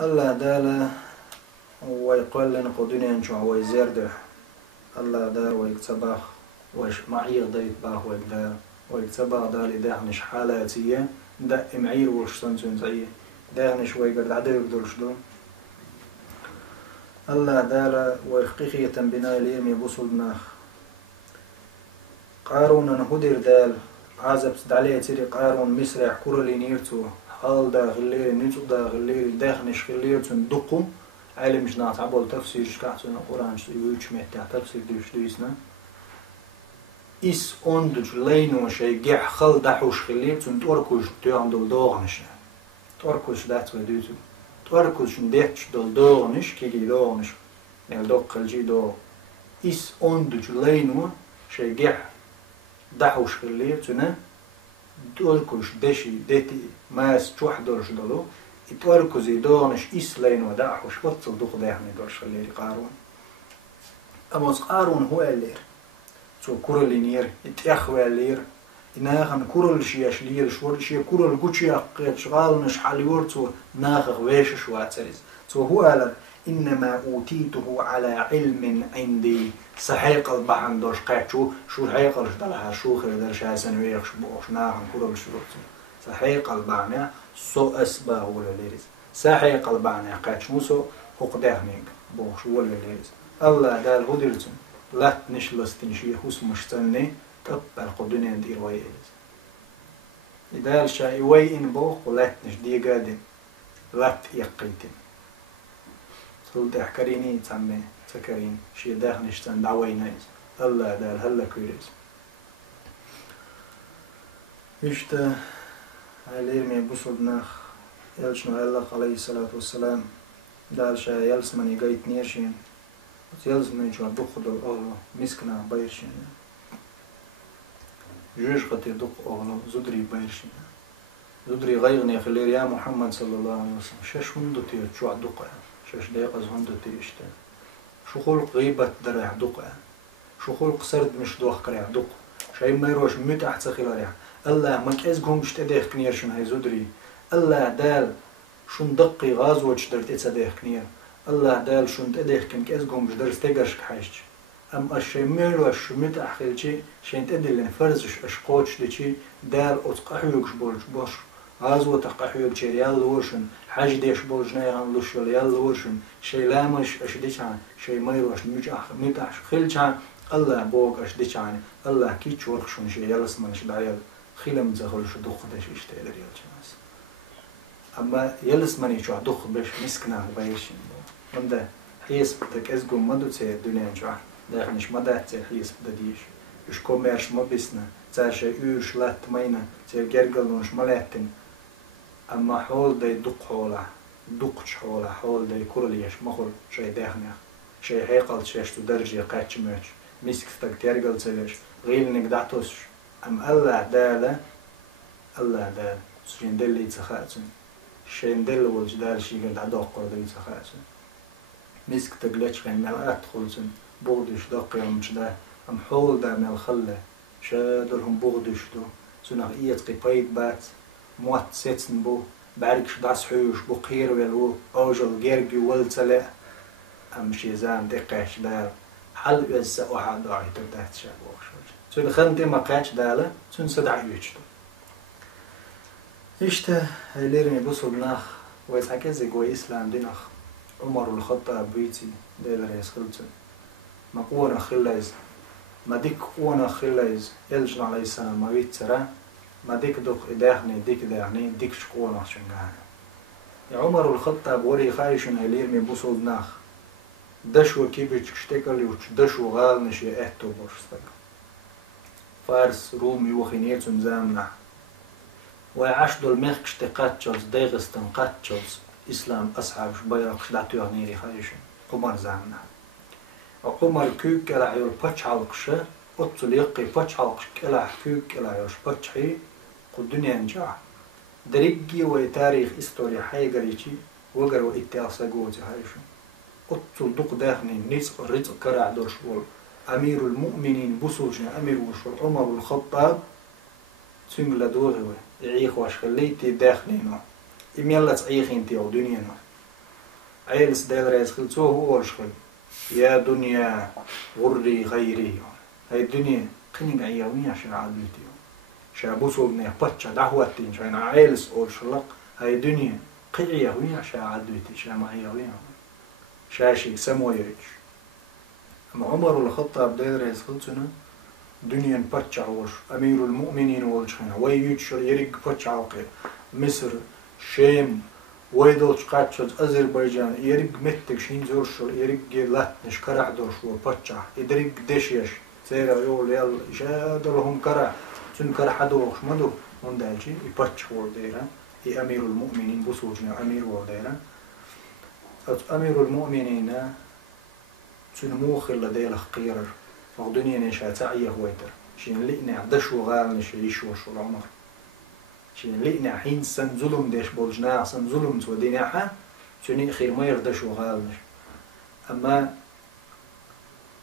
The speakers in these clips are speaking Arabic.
الله دالا ويقول لنا قدنين شو هو يزرده الله دار ويكتبه وش معي ضيت باه ويقدر ويكتبه دالي دهنش حالاتية دا معير وش سنتون زيه دهنش ويقدر عدو يقدر شلون الله دالا ويحقيقية بناء اليوم يبصل ناخ قارون هدير دال عازب عليه تري قارون مسرع كورلي نيرتو حال دا غليري نيتو دا غليري داخنش غليرتو ندقو علم جنات عبول تفسير شكاعتنا القرآن يوش مهتع تفسير دوش دويسنا إس أندج لينو شي جح خل دحوش غليرتو توركوش تيوان دول دوغنش توركوش دات ودوتو توركوش نديتش دول دوغنش كيجي دوغنش نيل دوق الجي دوغ إس أندج لينو شي جح دحوش غليرتو نا توركوش دشي ديتي ماس تشوح دورش دولو يتوركوزي دونش إسلين وداحوش وتصل دوخ داحني دورش الليري قارون أموز قارون هو اللير سو كورل نير يتأخوى اللير ناخن كورل شياش لير شور شيا كورل قوشي أقيت شغال نش حاليور سو ناخغ ويش شواتسريز سو هو قال إنما أوتيته على علم عندي صحيق البحن دوش قاعد شو حيقلش دلها شو خيدرش هاسن ويخش بوش ناخن كورل شروط صحيق البحن سو أسبا ولا ليرز صحيق البحن قاعد شموسو هقداهنيك بوش ولا ليرز الله دال هدرتن لا نشلستن شيء حس مشتني تبقى القدنيا دير ويلز إدال شيء وين بوخ ولا نشدي قادن لا يقيتن سلط احكريني تسمي تكرين شي داخنشتن دعوينيز الله دال هلا كويرز إشتا عليرمي بوصل ناخ يلشنو الله عليه الصلاة والسلام دال شا يلسمني قايت نيرشين يلزمني شو دخل الله مسكنا بايرشين جوش قتي دق الله زدري بايرشين زدري غيغني خلير يا محمد صلى الله عليه وسلم شاش هندتي شو دقة شاش دقيقة هندتي اشتا شو خلق غيبة درع دقة شو خلق سرد مش دوخ كرع دق شاي ما يروش مت أحسن خلاريح الله ما كأزقهم اشتديخ كنير شن هاي زدري الله دال شون دقي غازوش درت اتسديخ كنير الله دال شون تديخ كن كأزقهم بدرس تجرش كحيش أم الشيء ميروش مت أحخل شيء شين تدلن فرزش أشقوش لشي دال أتقحيوكش بولش باش غازو تقحيوك شيء يال ورشن حاج ديش بولش نايغان لوشل يال ورشن شيء لامش أشديش عن شيء ميروش مت أحش خلش عن الله بوق أشديش عن الله كي تشورخ شون شيء يالس منش دايل خيلم زغلش دخ دش يشتغل ريال جناس أما يلس مني شو دخ بش مسكنا بايشين من ده حيس بدك أزقوم ما دوتسي الدنيا جوا داخنش ما ده تسي حيس بديش يش كوميرش ما بسنا تساشا يوش لات مينا تسي جرجلونش ملاتن أما حول ده دق حوله دقش حوله حول ده كورليش مخل شيء داخنيا شيء هيقل شيش تدرجي قاتش ماتش مسك تك ترجل تسيش غير نقدعتوش أم الله دالا الله دال شين دل يتخاتن شين دل والجدال شي قد عدوق قرد يتخاتن مسك تقلتش كان ملقات خلصن بغدش دق يومش دا أم حول دا مل خلة شادرهم بغدش دو سنغ إيت قيبايت بات موات سيتن بو باركش داس حيوش بو قير والو أوجل جيرجي والتلا أم شيزان دقاش دال حل يزا واحد داعي تبدأت شابوخ سون خندي ما قاش داله سون صدع يوجدو إشته هيليرني بوصل ناخ ويتحكي جوي إسلام دينخ عمر الخطاب بيتي ديل رئيس خلصن ما قونا خلايز ما ديك قونا خلايز يلجن عليه السلام ما بيت سرا ما ديك دوق إداهني ديك داهني ديك شقونا شنجانا يا عمر الخطاب وري خايشن هيليرني بوصل ناخ دشو كيبيتش كشتكل يوش دشو غال نشي اهتو برشتك فارس رومي وخينيتون زامنا وعشدو المخكش تقاتشلز داغستان قاتشلز إسلام أصحاب شبيرقش داتو غنيري خايشن قمر زامنا وقمر كوك كلا يول باتش حلقشة أطل يقي باتش حلقش كلا كوك كلا يوش باتشحي قو الدنيا نجاح دريقي وتاريخ إستوري حيقريشي وقروا إتياسا قوتي خايشن أطل دوق داخني نيس الرزق كرع دورش بول أمير المؤمنين بوسوجنا أمير وشور عمر الخطاب تنقل دوغي يعيخ واش خليتي داخلينو إميالة تعيخين تيو دنيانا عيلس ديل رئيس خلصوه هو الشخل يا دنيا غري غيري هاي الدنيا قنين عيوية عشان عادلتي شابوسو بني باتشا دعوتين شان عيلس أول شلق هاي الدنيا قيعية ويا عشان عادلتي شان معيوية شاشي سمويرش أما عمر الخطاب ديل رئيس خلصنا دنيا باتشا وش أمير المؤمنين والشان ويوتشر يرق باتشا وقير مصر شام ويدوش قاتشل أذربيجان يرق متك شين زورشل يرق لاتنش كرع دورشل باتشا يدرق دشيش سيرا يقول يلا شادلهم كرع سن كرع حدوش مدو من دالشي يباتش ورديرا أمير المؤمنين بسوجنا أمير ورديرا أمير المؤمنين سن موخل لديل خقيرر فغدنيا نشا تعيه ويتر شين لقنا دشو غال نشا يشوش العمر شين لقنا حين سن ظلم ديش بولجنا سن ظلم سودينا حا سني خير ما يردشو غال نش أما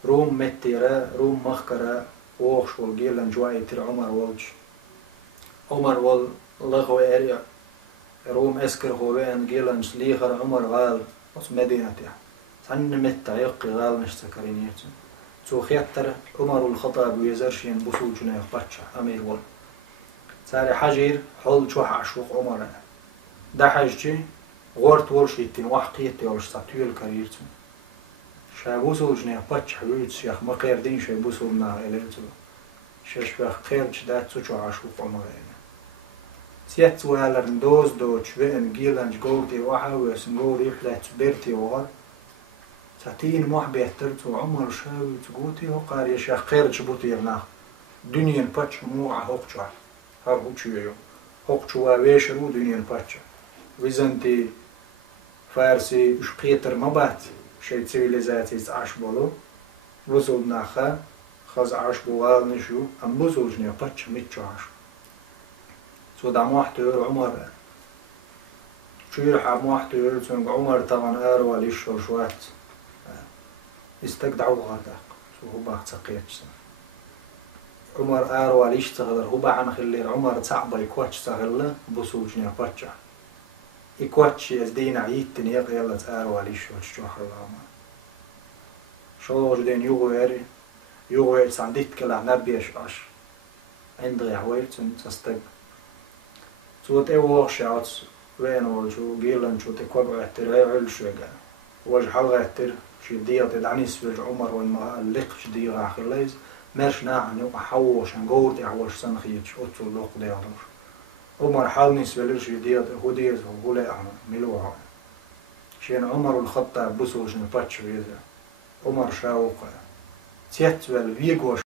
روم متيرا روم مخكرا ووخش والجيلن جواي تر عمر والج عمر وال لغوي اريا روم اسكر هوين جيلن سليخر عمر غال وس مدينتي سن متى يقي غال نش سكرينيت سو خيتر عمر الخطاب ويزرشين بسوجنا يخبطش امير وال ساري حجير حول شو عشوق عمر ده حجي غورت ورشيتين وحقيتي ورش ساتيول كاريرتو شابوسو جنيه باتش حبيت شيخ ما قير دين شابوسو منها إليتو شاش بخ قير جدات سوچو عشوق عمر سيات وهالر ندوز دوش بين جيلانج جولتي وحاوي سنقول يحلت بيرتي وغر ساتين موح بيهترتو عمر شاوي تقوتي وقار يا شيخ قير جبوتي يرناخ دنيا باتش موعة هوقشو هر هوچيو هوقشو ويشرو دنيا باتش ويزنتي فارسي وش قيتر مبات شيء سيفيليزاتيز عاش بولو وصل ناخا خاز عاش بوغال نشو أم وصل جنيه باتش ميتشو عاش سو دعم واحد عمر شير حام واحد سنق عمر طبعا أروى ليشو شوات استقدعوا غادق سو هو باق تقيتش عمر أروى ليش تغدر هو باع خلي عمر صعبة يكواتش تغلى بوصل جنيه باتش يكواتش يزدين عيدتني يلا تأروى ليشو تشو حرامة شو جدين يوغوير سانديت كلا نبيش عش عندي عويل تستق سوت ايوه شاوت وين وشو جيلن شو تكوب احتراي عل شجع وجه حلقة احتر شو دية تدعنيس في عمر وما اللقش دية آخر ليز ماش ناعن يوقع حوش نقول تعوش سنخيتش أتو لوق ديالوش عمر حالنيس في شو دية هو دية هو لا أعمل ملوها شين عمر الخطاب بسوج نباتش ويزا عمر شاوقة تيت والفيجوش